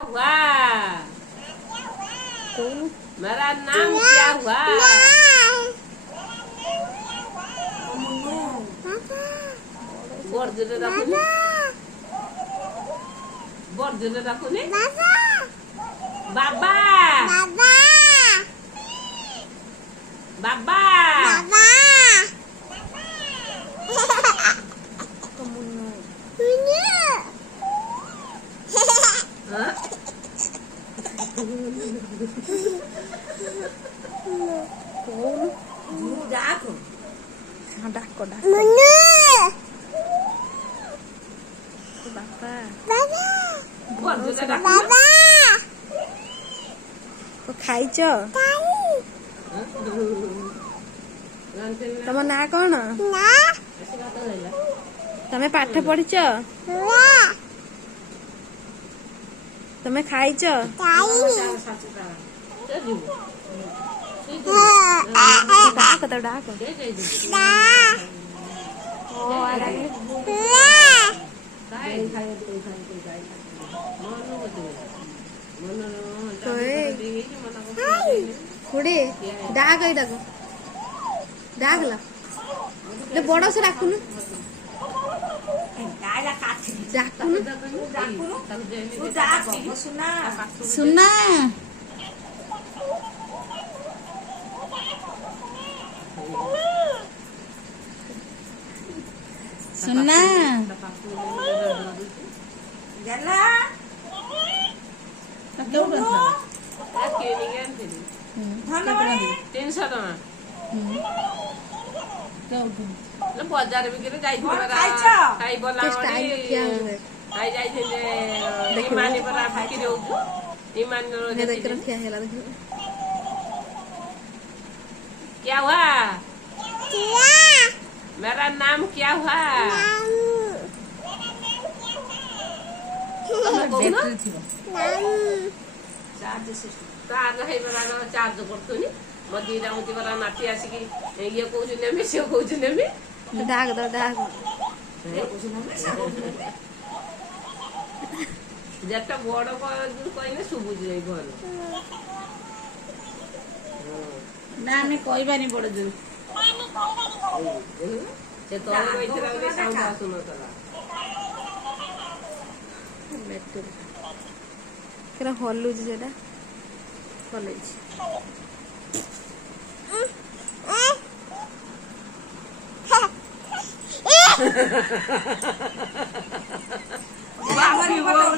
हुआ? मेरा नाम क्या हुआ? बोर जोरे रखुनी, बोर जोरे रखुनी। बाबा बाबा हाँ? डाको हाँ डाको डाको बाबा बोर जोरे रखुनी। को खाइच तम ना कौन तमे पाठ पढ़िच तमे खाइच डाक तो डाक ओ आला खुड़ी डाक एटा को डाक ला ले बड़ से डाकुनु डाकुनु सुना सुना गला तीनशह टका बजार बिक्री खाई इमानी पर बिक्री हो क्या हुआ? मेरा नाम क्या हुआ? चार्ज करतुनी मो दीटा मुझे बरा नाटी आसिकी ये कहूँ नेमी से कहूँ नेमी डाक दो डाक जेटा बड़ कहने शुभुच भल ना आम कहबानी बड़ जो से तले बैठे साउंड आसुनला केरा हलुची सेटा हलुची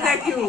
देखियो